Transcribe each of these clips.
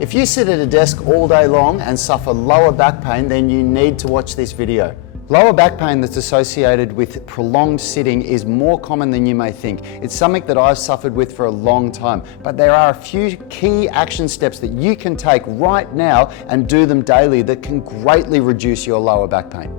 If you sit at a desk all day long and suffer lower back pain, then you need to watch this video. Lower back pain that's associated with prolonged sitting is more common than you may think. It's something that I've suffered with for a long time, but there are a few key action steps that you can take right now and do them daily that can greatly reduce your lower back pain.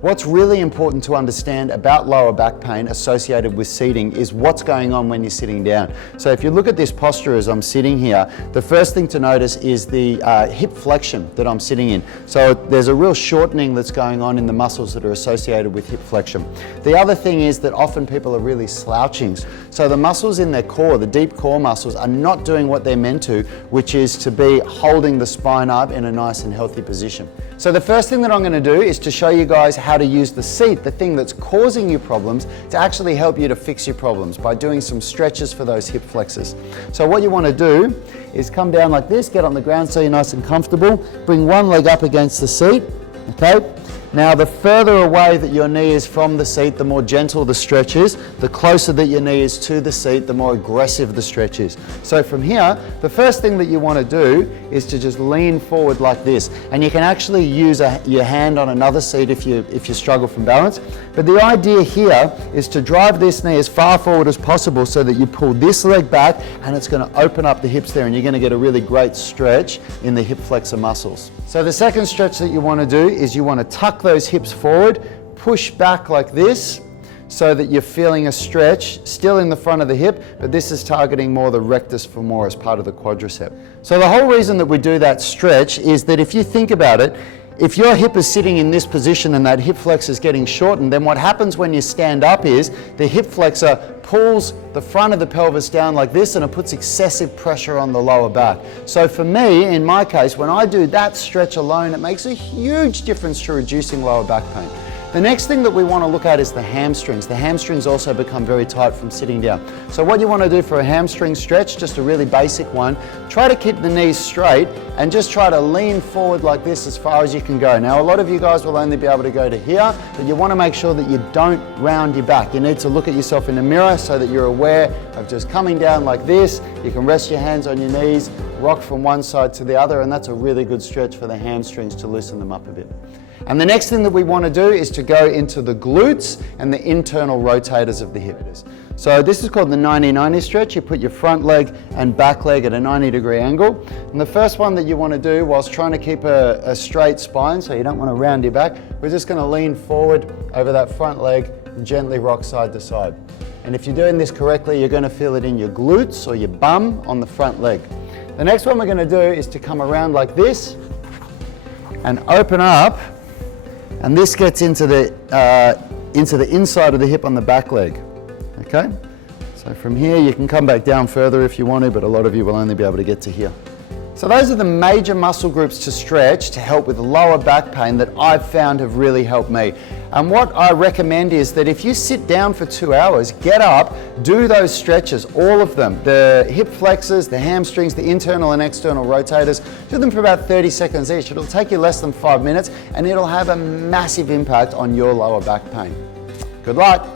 What's really important to understand about lower back pain associated with seating is what's going on when you're sitting down. So if you look at this posture as I'm sitting here, the first thing to notice is the hip flexion that I'm sitting in. So there's a real shortening that's going on in the muscles that are associated with hip flexion. The other thing is that often people are really slouching. So the muscles in their core, the deep core muscles, are not doing what they're meant to, which is to be holding the spine up in a nice and healthy position. So the first thing that I'm going to do is to show you guys how to use the seat, the thing that's causing you problems, to actually help you to fix your problems by doing some stretches for those hip flexors. So what you want to do is come down like this, get on the ground so you're nice and comfortable, bring one leg up against the seat, okay? Now the further away that your knee is from the seat, the more gentle the stretch is. The closer that your knee is to the seat, the more aggressive the stretch is. So from here, the first thing that you want to do is to just lean forward like this. And you can actually use your hand on another seat if you struggle from balance. But the idea here is to drive this knee as far forward as possible so that you pull this leg back and it's going to open up the hips there and you're going to get a really great stretch in the hip flexor muscles. So the second stretch that you want to do is you want to tuck those hips forward, push back like this so that you're feeling a stretch still in the front of the hip, but this is targeting more the rectus femoris, part of the quadricep. So the whole reason that we do that stretch is that if you think about it, if your hip is sitting in this position and that hip flexor is getting shortened, then what happens when you stand up is the hip flexor pulls the front of the pelvis down like this and it puts excessive pressure on the lower back. So for me, in my case, when I do that stretch alone, it makes a huge difference to reducing lower back pain. The next thing that we want to look at is the hamstrings. The hamstrings also become very tight from sitting down. So what you want to do for a hamstring stretch, just a really basic one, try to keep the knees straight and just try to lean forward like this as far as you can go. Now a lot of you guys will only be able to go to here, but you want to make sure that you don't round your back. You need to look at yourself in the mirror so that you're aware of just coming down like this. You can rest your hands on your knees, rock from one side to the other, and that's a really good stretch for the hamstrings to loosen them up a bit. And the next thing that we want to do is to go into the glutes and the internal rotators of the hip. So this is called the 90-90 stretch. You put your front leg and back leg at a 90-degree angle. And the first one that you want to do whilst trying to keep a straight spine, so you don't want to round your back, we're just going to lean forward over that front leg and gently rock side to side. And if you're doing this correctly, you're going to feel it in your glutes or your bum on the front leg. The next one we're going to do is to come around like this and open up. And this gets into the inside of the hip on the back leg, okay? So from here you can come back down further if you want to, but a lot of you will only be able to get to here. So those are the major muscle groups to stretch to help with lower back pain that I've found have really helped me. And what I recommend is that if you sit down for 2 hours, get up, do those stretches, all of them. The hip flexors, the hamstrings, the internal and external rotators, do them for about 30 seconds each. It'll take you less than 5 minutes and it'll have a massive impact on your lower back pain. Good luck.